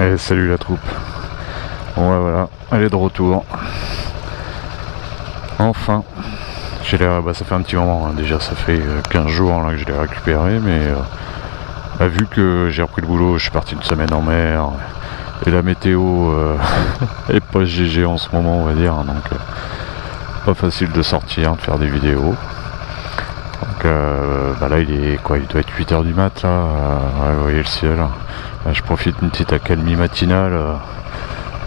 Et salut la troupe. Bon ouais, voilà, elle est de retour. Enfin. Ça fait un petit moment, hein. Déjà ça fait 15 jours là, que je l'ai récupéré, mais vu que j'ai repris le boulot, je suis parti une semaine en mer. Et la météo est pas GG en ce moment, on va dire, hein, donc pas facile de sortir, de faire des vidéos. Donc là il est quoi, il doit être 8h du mat là, ouais, vous voyez le ciel. Là, je profite d'une petite accalmie matinale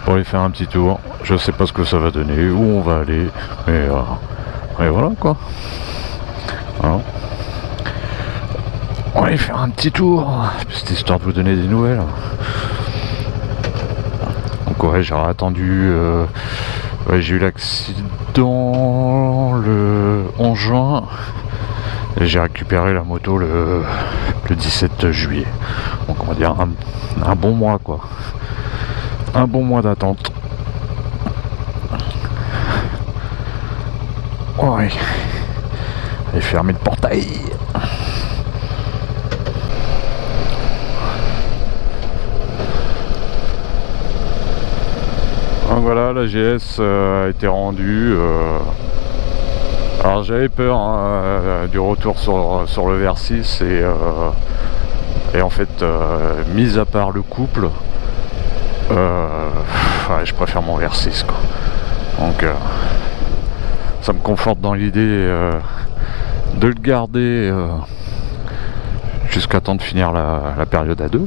pour aller faire un petit tour. Je sais pas ce que ça va donner, où on va aller, mais voilà quoi. Alors, on va aller faire un petit tour, c'était histoire de vous donner des nouvelles. Donc ouais, j'aurais attendu, ouais, j'ai eu l'accident le 11 juin. Et j'ai récupéré la moto le 17 juillet. Donc on va dire un bon mois quoi. Un bon mois d'attente. Ouais. Et fermer le portail. Donc voilà, la GS a été rendue. Alors j'avais peur du retour sur le Versys et en fait, mis à part le couple, ouais, je préfère mon Versys quoi. Donc ça me conforte dans l'idée de le garder jusqu'à temps de finir la période à deux,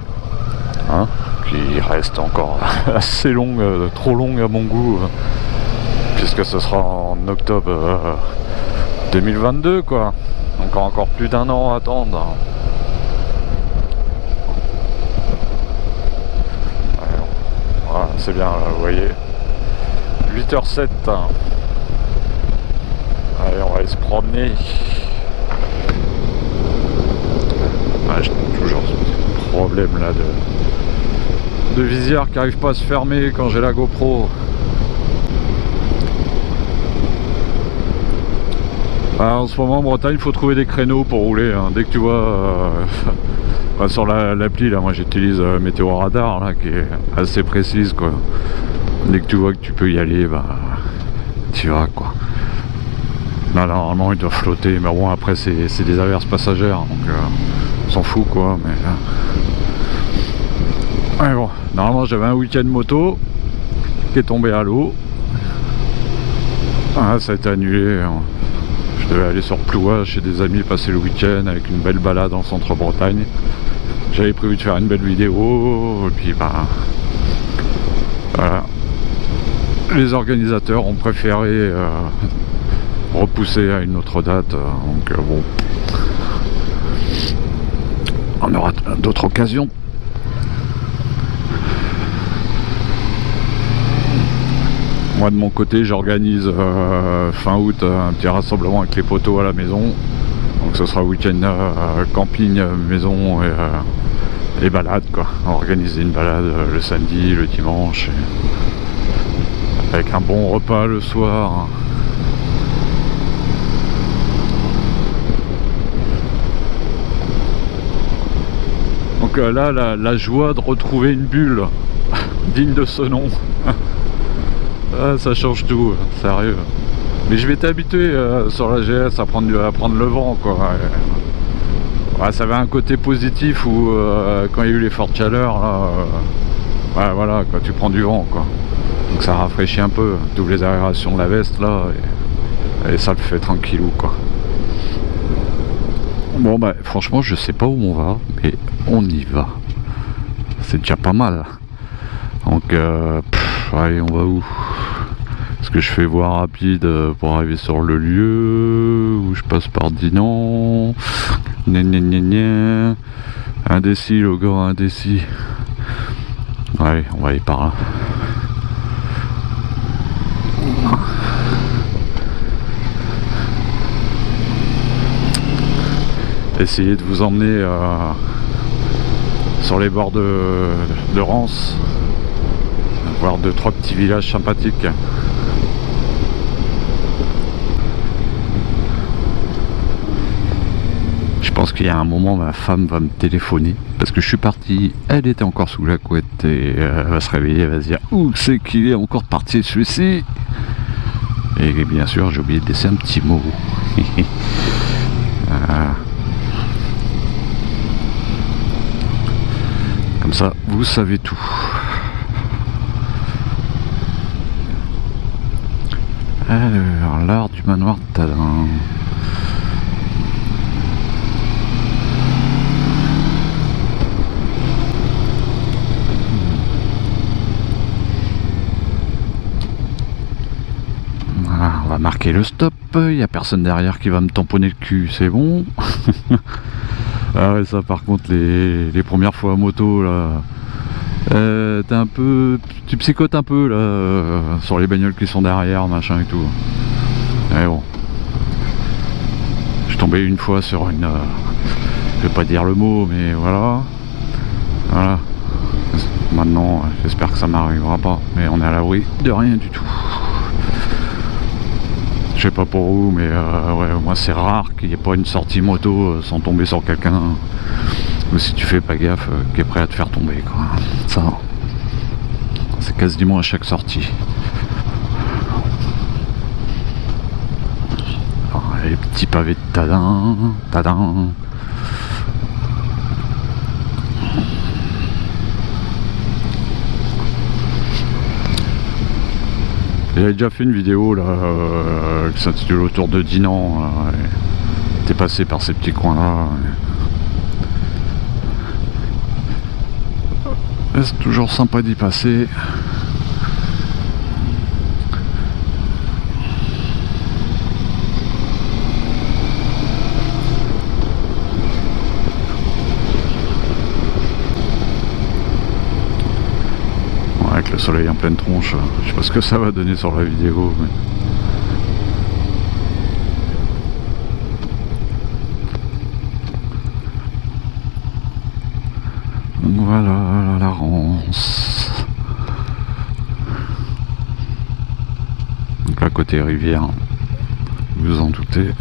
hein, qui reste encore assez longue, trop longue à mon goût, puisque ce sera en octobre 2022 quoi, donc encore plus d'1 an à attendre. Voilà, c'est bien là, vous voyez, 8h07. Allez, on va aller se promener. Ah, j'ai toujours ce petit problème là de visière qui arrive pas à se fermer quand j'ai la GoPro. Ah, en ce moment en Bretagne il faut trouver des créneaux pour rouler, hein. Dès que tu vois sur l'appli là, moi j'utilise Météo Radar là, qui est assez précise quoi. Dès que tu vois que tu peux y aller, bah tu vas quoi. Là, normalement il doit flotter, mais bon après c'est des averses passagères, donc on s'en fout quoi. Mais bon, normalement j'avais un week-end moto qui est tombé à l'eau. Ah, ça a été annulé. Je devais aller sur Plouas chez des amis passer le week-end avec une belle balade en centre-Bretagne. J'avais prévu de faire une belle vidéo, et puis bah voilà. Les organisateurs ont préféré repousser à une autre date, donc bon, on aura d'autres occasions. Moi de mon côté j'organise fin août un petit rassemblement avec les potos à la maison, donc ce sera week-end camping maison et balade quoi. Organiser une balade le samedi, le dimanche, avec un bon repas le soir. Donc là la joie de retrouver une bulle digne de ce nom. Ah, ça change tout, sérieux. Mais je m'étais habitué sur la GS à prendre le vent quoi. Ouais, ça avait un côté positif où quand il y a eu les fortes chaleurs là, ouais, voilà quoi, tu prends du vent quoi. Donc ça rafraîchit un peu, tu ouvres les aérations de la veste là et ça le fait tranquillou quoi. Bon bah franchement je sais pas où on va, mais on y va. C'est déjà pas mal. Donc allez, on va où? Est-ce que je fais voie rapide pour arriver sur le lieu, ou je passe par Dinan? Indécis, le gars indécis. Ouais, on va aller par là. Essayer de vous emmener sur les bords de Rance, voir 2-3 petits villages sympathiques. pense qu'il y a un moment, ma femme va me téléphoner parce que je suis parti, elle était encore sous la couette et elle va se réveiller, elle va se dire où c'est qu'il est encore parti celui-ci. Et bien sûr, j'ai oublié de laisser un petit mot. Voilà. Comme ça, vous savez tout. Alors, l'art du manoir de Tadin. Voilà, on va marquer le stop. Il n'y a personne derrière qui va me tamponner le cul, c'est bon. Ah ouais, ça par contre, les premières fois à moto, là, t'es un peu, tu psychotes un peu là sur les bagnoles qui sont derrière, machin et tout. Mais bon, je suis tombé une fois sur une, je vais pas dire le mot, mais voilà. Maintenant, j'espère que ça m'arrivera pas, mais on est à l'abri de rien du tout. Je sais pas pour vous, mais ouais, moi c'est rare qu'il n'y ait pas une sortie moto sans tomber sur quelqu'un. Ou si tu fais pas gaffe, qui est prêt à te faire tomber, quoi. Ça, c'est quasiment à chaque sortie. Alors, les petits pavés de Tadin, Tadin. J'avais déjà fait une vidéo là qui s'intitule Autour de Dinan. T'es passé par ces petits coins là. C'est toujours sympa d'y passer. Bon, avec le soleil en pleine tronche, je sais pas ce que ça va donner sur la vidéo. Mais... voilà la Rance. Donc là côté rivière, vous vous en doutez.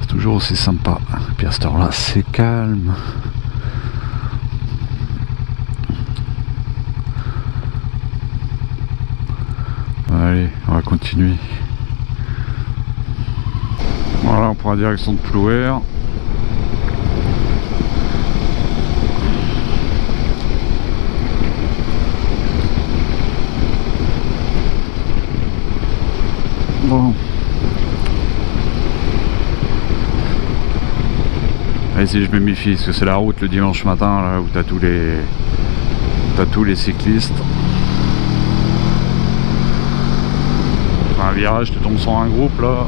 C'est toujours aussi sympa. Et puis à cette heure-là, c'est calme. Allez, on va continuer. Voilà, on prend la direction de Plouer. Bon. Allez, si je me méfie, parce que c'est la route le dimanche matin là où t'as tous les cyclistes. Un virage, tu tombes sur un groupe là.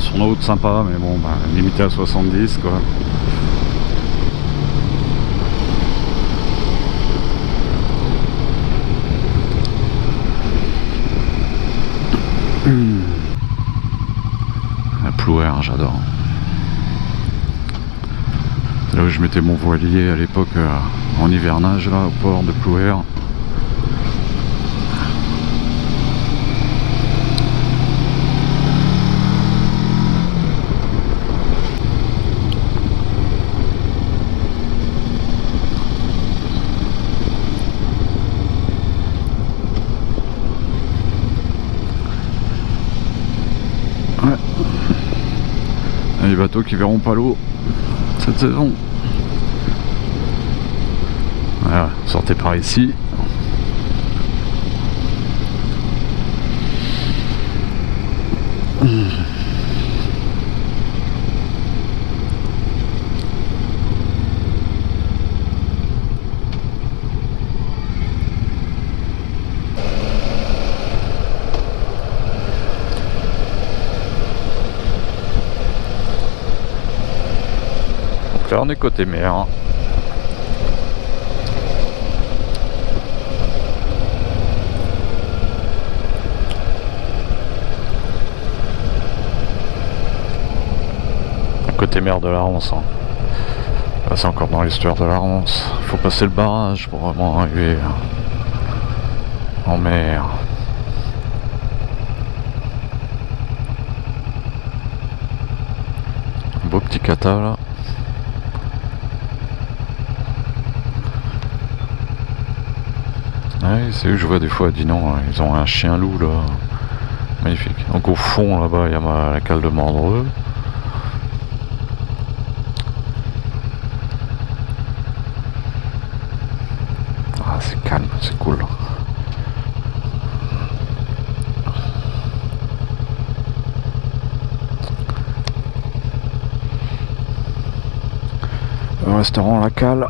Sur une route sympa, mais bon, bah, limité à 70 quoi. La Plouer, j'adore. C'est là où je mettais mon voilier à l'époque en hivernage, là, au port de Plouer. Ouais. Les bateaux qui verront pas l'eau cette saison. Voilà, sortez par ici. Là on est côté mer. Hein. Côté mer de la Ronce. Hein. Là c'est encore dans l'histoire de la Ronce. Faut passer le barrage pour vraiment arriver en mer. Un beau petit cata là. Ouais, c'est eux je vois des fois à Dinan, là. Ils ont un chien loup là. Magnifique. Donc au fond là-bas il y a la cale de Mandreux. C'est calme, c'est cool. Le restaurant La Cale.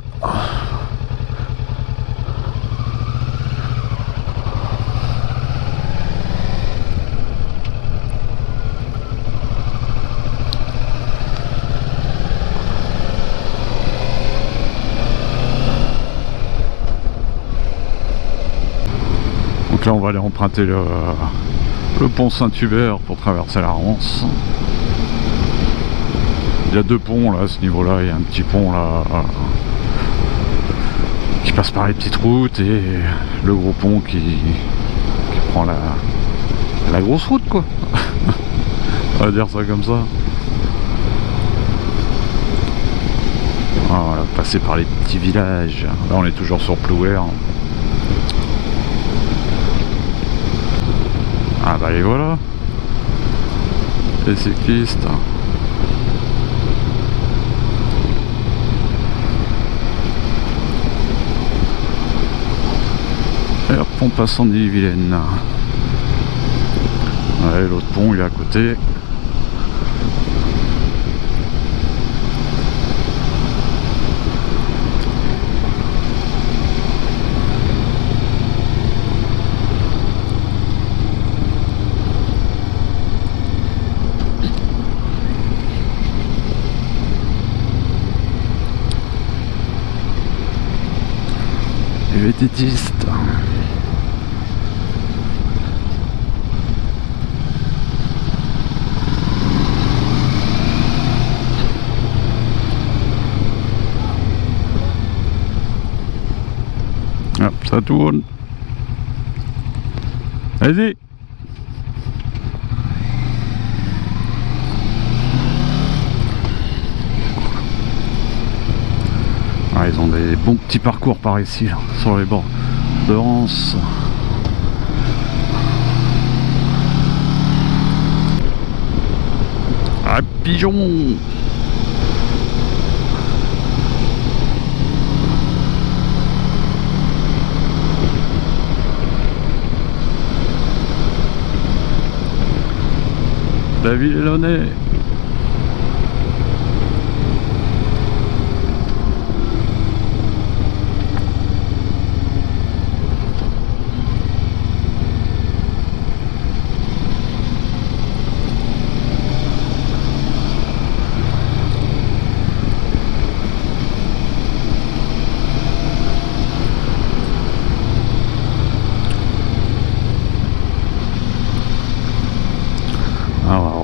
Donc là on va aller emprunter le pont Saint-Hubert pour traverser la Ronce. Il y a deux ponts là à ce niveau là, il y a un petit pont là qui passe par les petites routes et le gros pont qui prend la grosse route quoi. On va dire ça comme ça. Voilà, passer par les petits villages. Là on est toujours sur Plouer. Ah bah et voilà, les cyclistes. Et hop, on passe en Ille-et-Vilaine. Ouais, l'autre pont il est à côté. Vététiste. Hop, ça tourne. Vas-y. Ah, ils ont des bons petits parcours par ici, là, sur les bords de Rance. Ah, pigeon! La ville est Launay.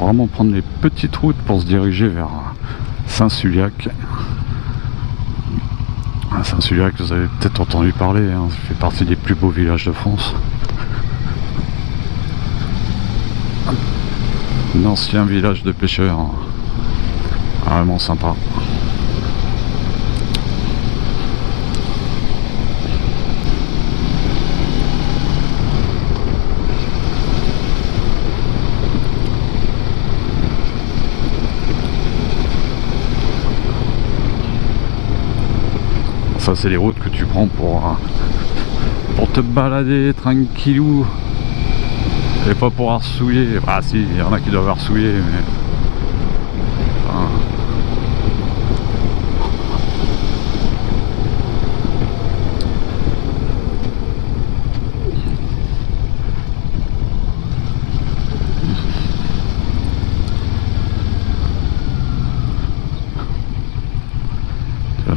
Vraiment prendre les petites routes pour se diriger vers Saint-Suliac. Saint-Suliac, vous avez peut-être entendu parler, hein, ça fait partie des plus beaux villages de France. Un ancien village de pêcheurs, vraiment sympa. Ça c'est les routes que tu prends pour te balader tranquillou et pas pour arsouiller. Ah si, il y en a qui doivent arsouiller mais... Enfin...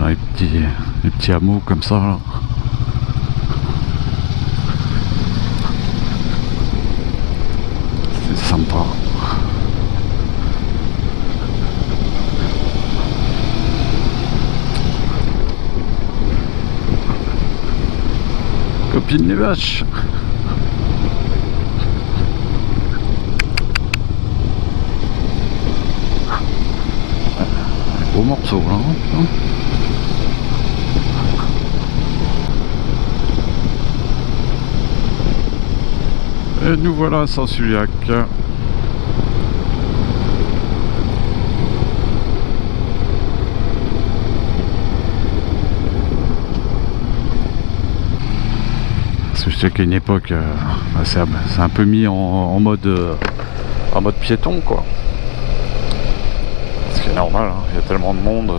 dans les petits hameaux comme ça là. C'est sympa. Copine les vaches. Beau morceau là. Hein. Et nous voilà à Saint-Sulliac. Parce que je sais qu'à une époque, c'est un peu mis en mode piéton quoi. Ce qui est normal, hein. Il y a tellement de monde.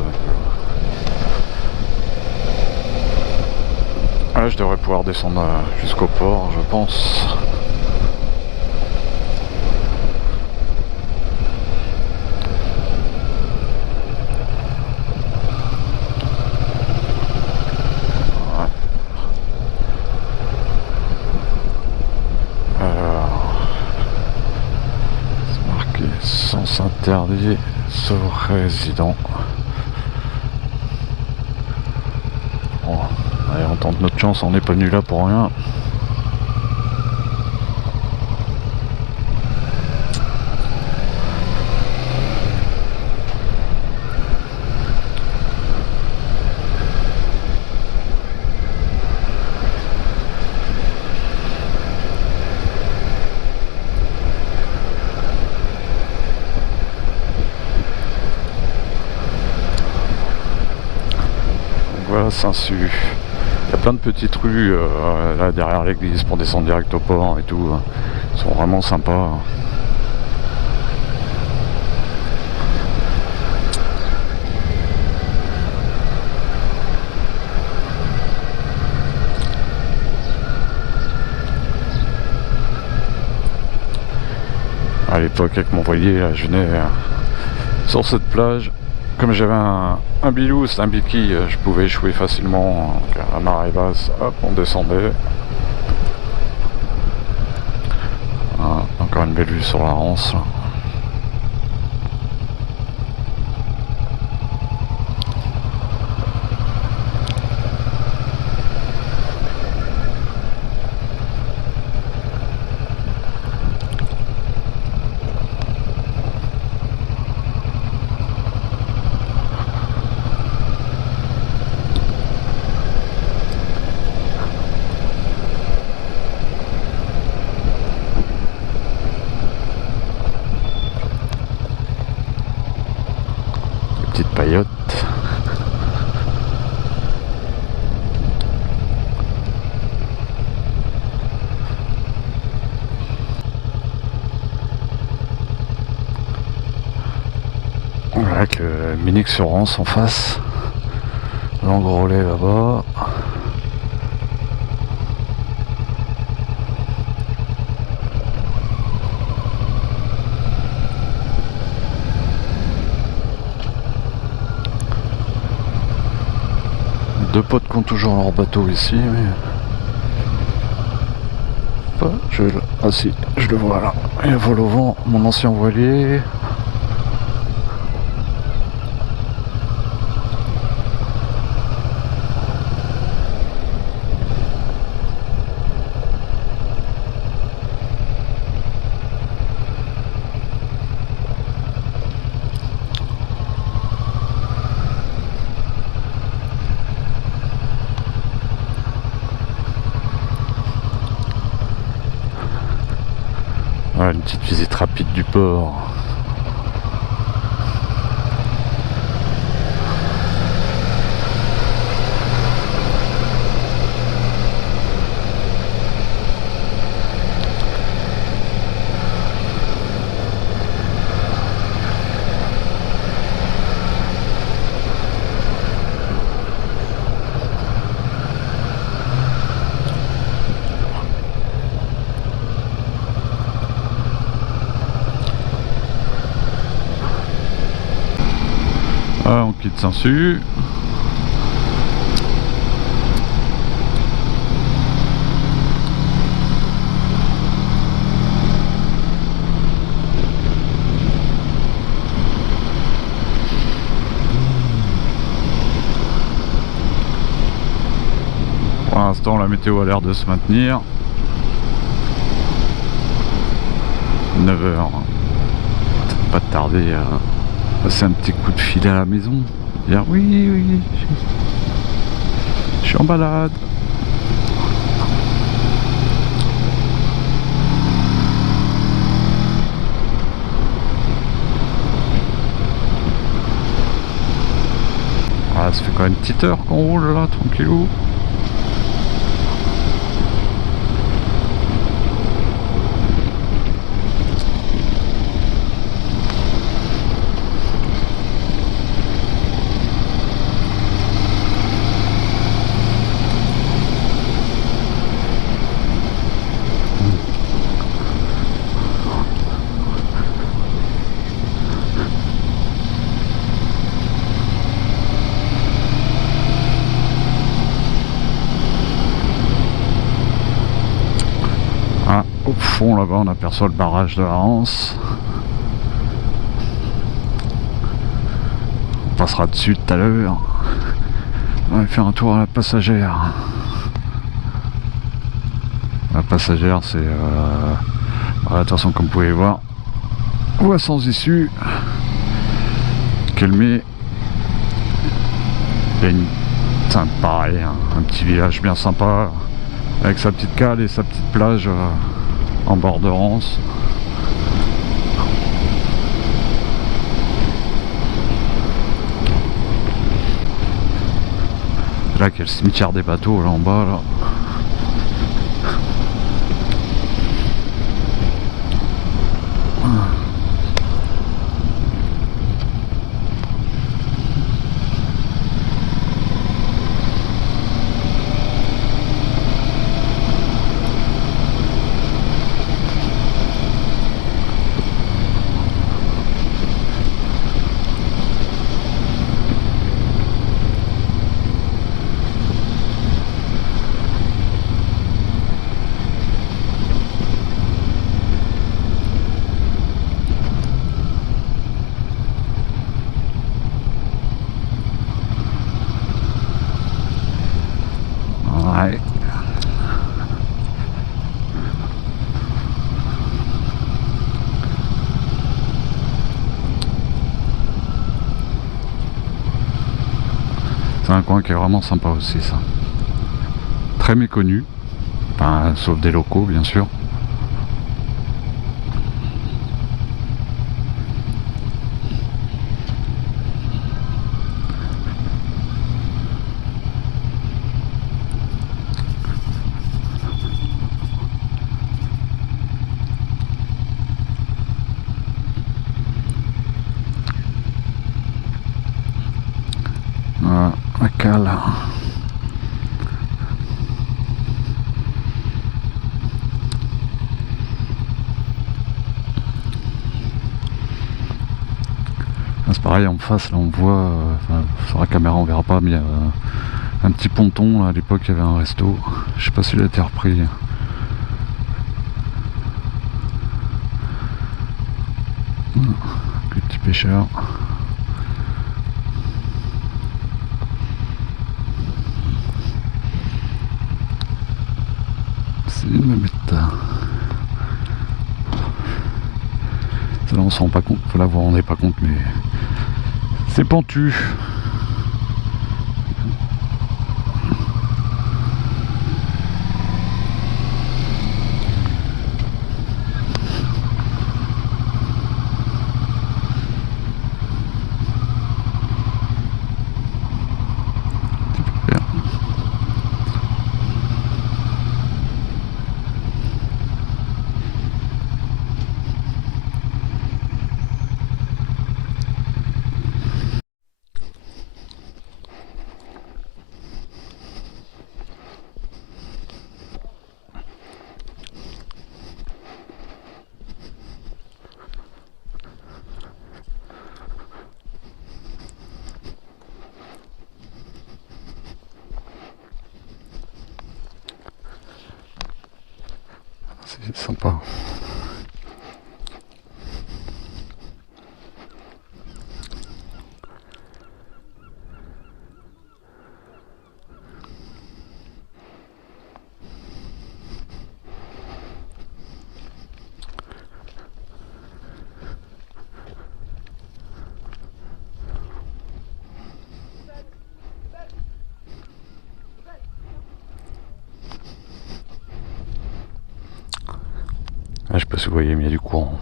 Là, je devrais pouvoir descendre jusqu'au port, je pense. Sens interdit sauf résident. Bon, allez, on tente notre chance, on n'est pas venu là pour rien. Voilà Saint-Su. Il y a plein de petites rues là derrière l'église pour descendre direct au port et tout. Ils sont vraiment sympas. À l'époque avec mon voilier, là, je venais sur cette plage. Comme j'avais un bilou, c'est un biki, je pouvais échouer facilement. Donc, à marée basse, hop, on descendait. Ah, encore une belle vue sur la Rance. Là. Petite paillote. Avec le Minix sur Rance en face. L'Angrelais là-bas. Deux potes qui ont toujours leur bateau ici, mais... Ah si, je le vois là. Il vole au vent, mon ancien voilier. Voilà, une petite visite rapide du port. Ah, on quitte Saint-Su. Pour l'instant, la météo a l'air de se maintenir. 9h. Peut-être pas tarder à passer un petit coup de fil à la maison. Dire oui, oui, je suis en balade. Ah, ça fait quand même une petite heure qu'on roule là, tranquillou. Ah, au fond là-bas on aperçoit le barrage de la Rance. On passera dessus tout à l'heure. On va faire un tour à la Passagère. La Passagère c'est voilà, de toute façon comme vous pouvez voir, voie sans issue. Calmé. Il y a une... c'est pareil, un petit village bien sympa avec sa petite cale et sa petite plage en bord de Rance. Là qu'il y a le cimetière des bateaux là en bas là. Ouais. C'est un coin qui est vraiment sympa aussi ça. Très méconnu. Enfin, sauf des locaux bien sûr. Voilà, la cale. C'est pareil en face là on voit, sur la caméra on verra pas mais il y a un petit ponton là, à l'époque il y avait un resto, je sais pas s'il a été repris. Petit pêcheur. C'est une mettre. Ça là on s'en rend pas compte, là vous vous rendez pas compte mais c'est pentu. C'est sympa. je sais pas si vous voyez, mais il y a du courant.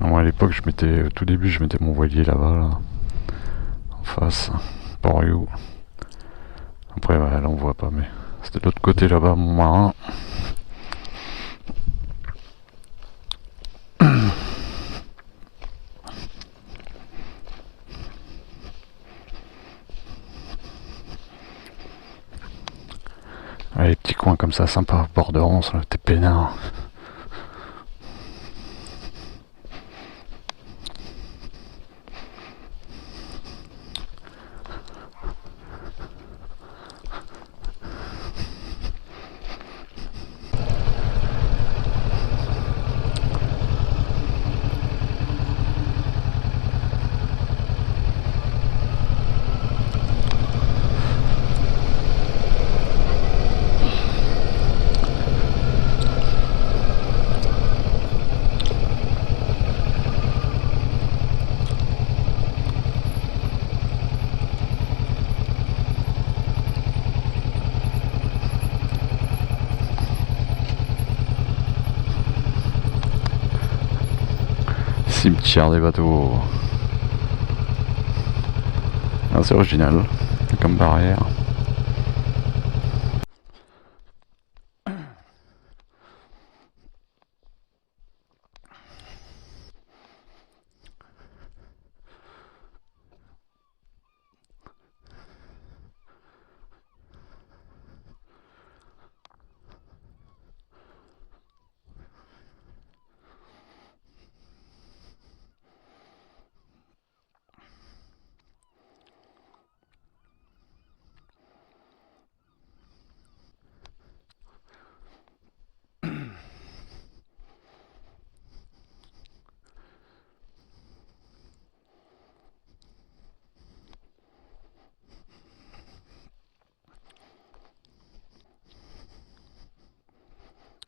Moi, à l'époque, au tout début, je mettais mon voilier là-bas, là, en face, Port-Rio. Après, ouais, là, on voit pas, mais c'était de l'autre côté là-bas, Montmarin. Ouais, les petits coins comme ça, sympa, bord de Rance, là, t'es peinard. Cimetière des bateaux. Ah, c'est original, comme barrière.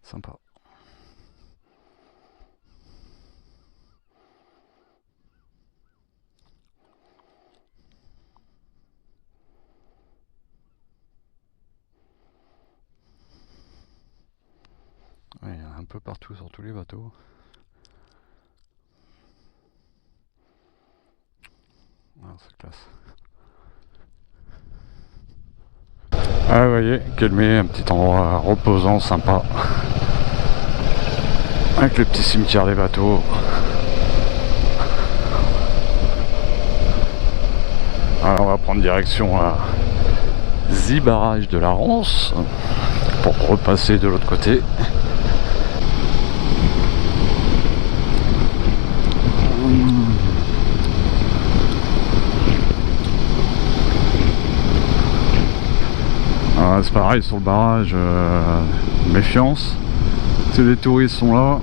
Sympa. Ouais, il y en a un peu partout sur tous les bateaux. Ah, c'est classe. Ah, vous voyez, calmé, un petit endroit reposant, sympa. Avec le petit cimetière des bateaux. Alors on va prendre direction à Barrage de la Rance pour repasser de l'autre côté. C'est pareil sur le barrage, méfiance. Si les touristes sont là,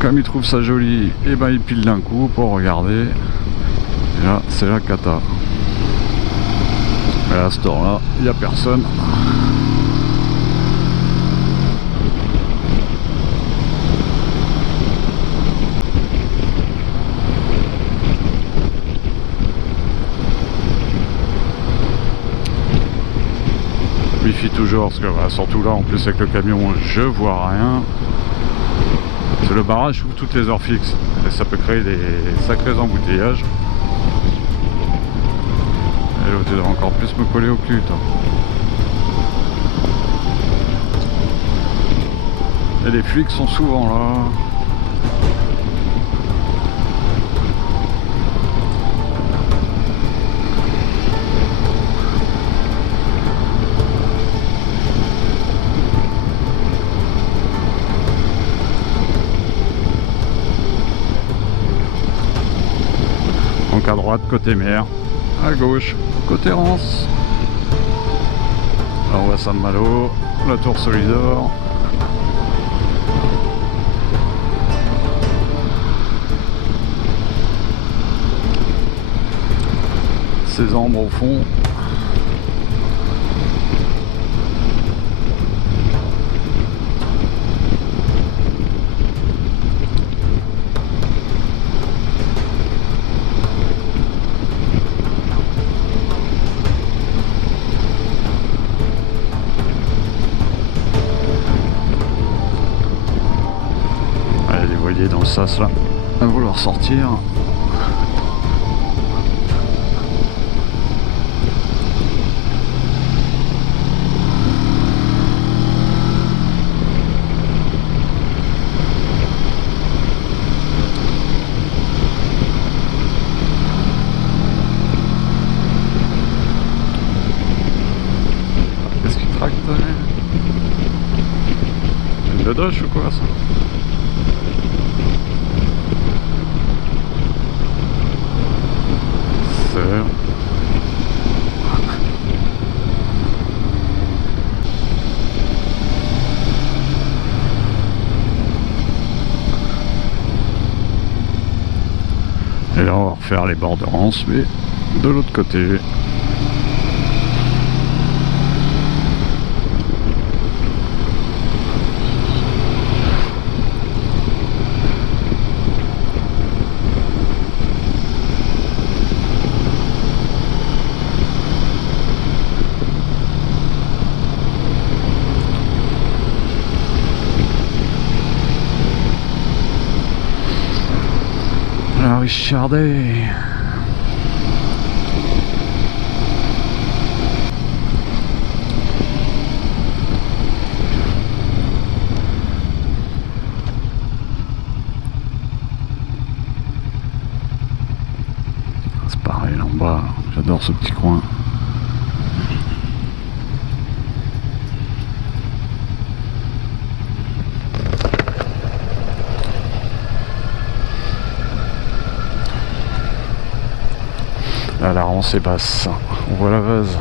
comme ils trouvent ça joli, et ben ils pilent d'un coup pour regarder. Et là c'est la cata. Et à ce temps là, il n'y a personne. Wifi toujours, parce que bah, surtout là en plus avec le camion je vois rien. C'est le barrage ouvre toutes les heures fixes et ça peut créer des sacrés embouteillages. Et l'autre il doit encore plus me coller au cul. Et les flics sont souvent là. Donc à droite côté mer, à gauche côté Rance. Là on voit Saint-Malo, la tour Solidor. Ces ombres au fond. sas là, à vouloir sortir. Qu'est-ce qu'il tracte? Une Dodoche ou quoi ça? Et là on va refaire les bords de Rance, mais de l'autre côté. La Richardet. C'est pareil là en bas, j'adore ce petit coin. Là, la Rance est basse, on voit la vase.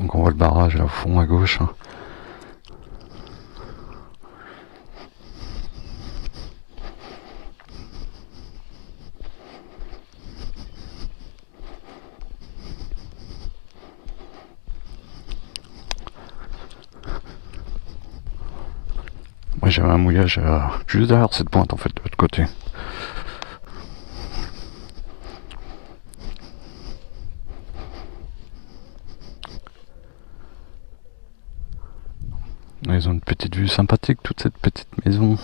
Donc on voit le barrage là au fond à gauche. Moi j'avais un mouillage juste derrière cette pointe en fait de l'autre côté. Ils ont une petite vue sympathique, toute cette petite maison.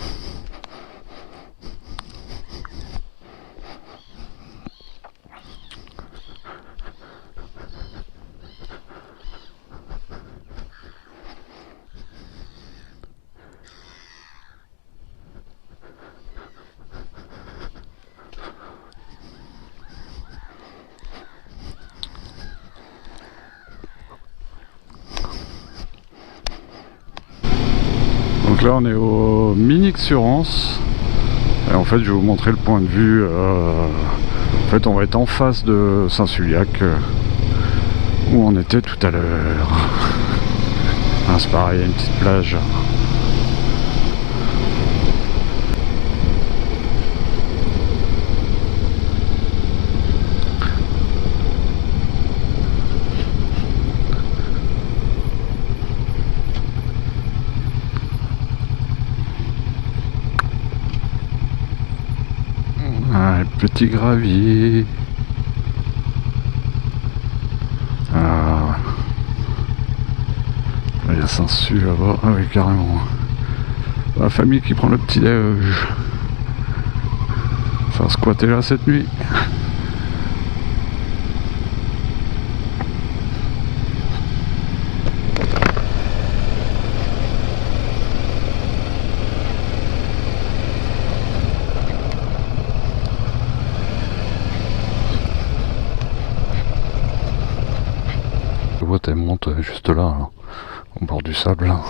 Donc là on est au Minix-sur-Rance et en fait je vais vous montrer le point de vue. En fait on va être en face de Saint-Suliac où on était tout à l'heure. C'est pareil, il y a une petite plage. Petit gravier. Il y a Saint-Su là-bas. Ah oui, carrément. La famille qui prend le petit déj. Ça va squatter là cette nuit. La boîte elle monte juste là, au bord du sable. Là.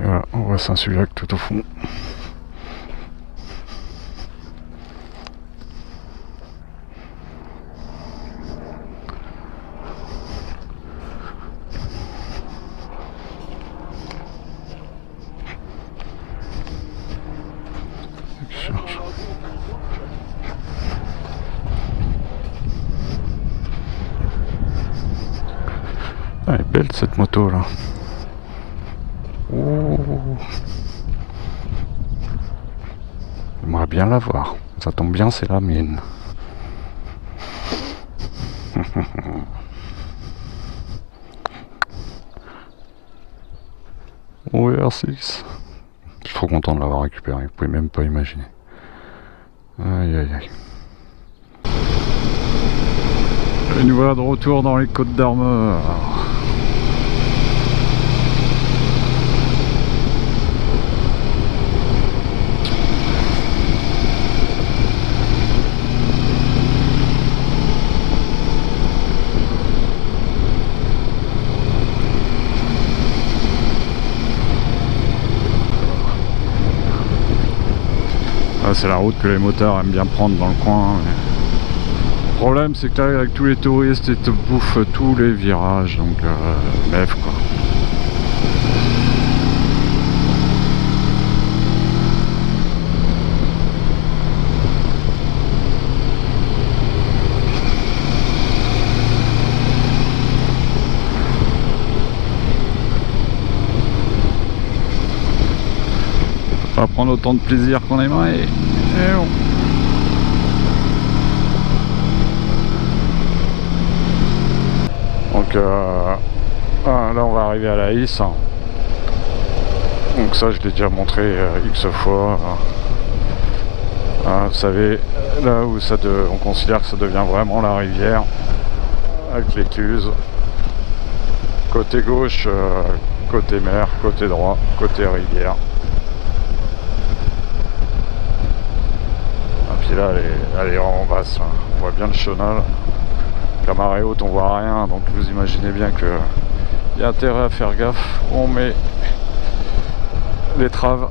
Et voilà, on voit Saint-Sulpice tout au fond. Ah, elle est belle cette moto là. Oh. J'aimerais bien la voir. Ça tombe bien, c'est la mienne. Oh, R6. Je suis trop content de l'avoir récupéré, vous pouvez même pas imaginer. Aïe aïe aïe. Et nous voilà de retour dans les Côtes d'Armor. C'est la route que les motards aiment bien prendre dans le coin. Mais... le problème c'est que là avec tous les touristes ils te bouffent tous les virages, donc bref quoi. On va pas prendre autant de plaisir qu'on aimerait. Et bon. Donc là on va arriver à la Is. Donc ça je l'ai déjà montré X fois. Vous savez, là où on considère que ça devient vraiment la rivière, avec l'écluse. Côté gauche, côté mer, côté droit, côté rivière. Et puis là elle est vraiment basse, là. On voit bien le chenal. La marée haute on voit rien, donc vous imaginez bien que il y a intérêt à faire gaffe. On met les traves.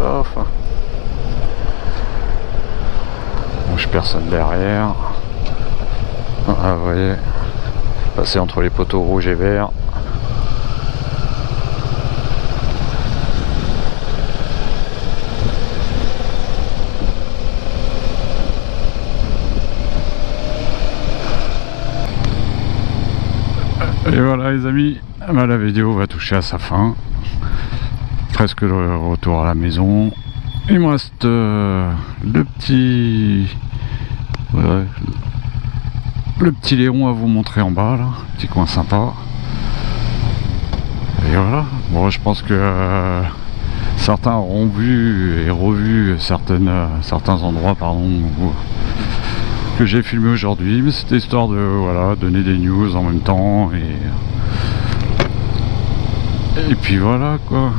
Enfin. Bon, je personne derrière. Ah, vous voyez, passer entre les poteaux rouges et verts. Et voilà les amis, la vidéo va toucher à sa fin. Presque le retour à la maison. Il me reste le petit Léon à vous montrer en bas là, petit coin sympa. Et voilà, bon je pense que certains auront vu et revu certains endroits que j'ai filmé aujourd'hui, mais c'était histoire de donner des news en même temps et puis voilà quoi,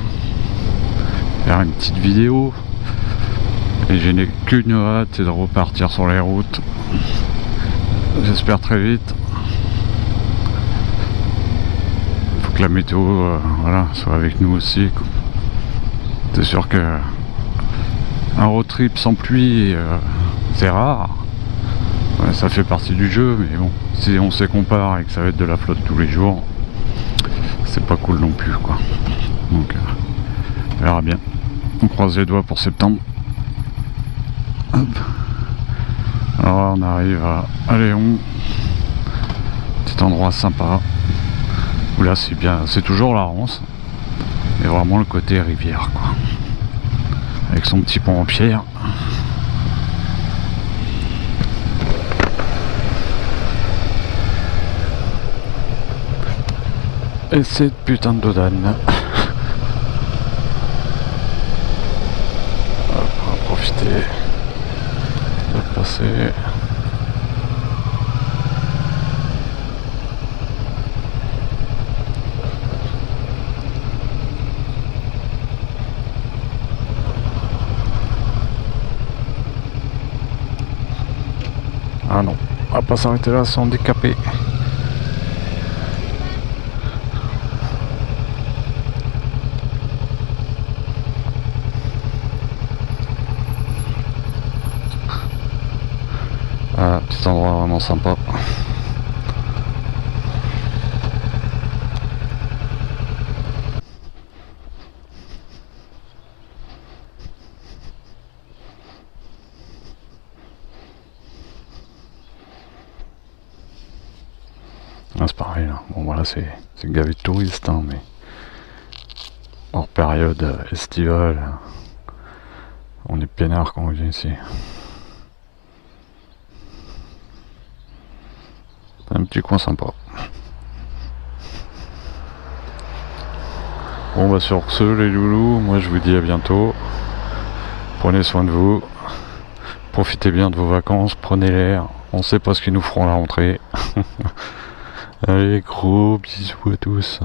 faire une petite vidéo. Et je n'ai qu'une hâte, c'est de repartir sur les routes. J'espère très vite. Il faut que la météo soit avec nous aussi. C'est sûr que un road trip sans pluie, c'est rare. Ouais, ça fait partie du jeu, mais bon, si on se compare et que ça va être de la flotte tous les jours, c'est pas cool non plus quoi. Donc on verra bien. On croise les doigts pour septembre. Hop. Alors on arrive à Léon, petit endroit sympa où là c'est bien, c'est toujours la Ronce, mais vraiment le côté rivière quoi, avec son petit pont en pierre. Et cette putain de dodane. On va profiter de passer. Ah non, on va pas s'arrêter là, c'est handicapé. Cet endroit est vraiment sympa. Ah, c'est pareil là. Bon voilà, c'est gavé de touristes, hein, mais hors période estivale, on est peinard quand on vient ici. Un petit coin sympa. Bon bah sur ce les loulous, moi je vous dis à bientôt. Prenez soin de vous. Profitez bien de vos vacances, prenez l'air. On sait pas ce qu'ils nous feront à la rentrée. Allez, gros bisous à tous.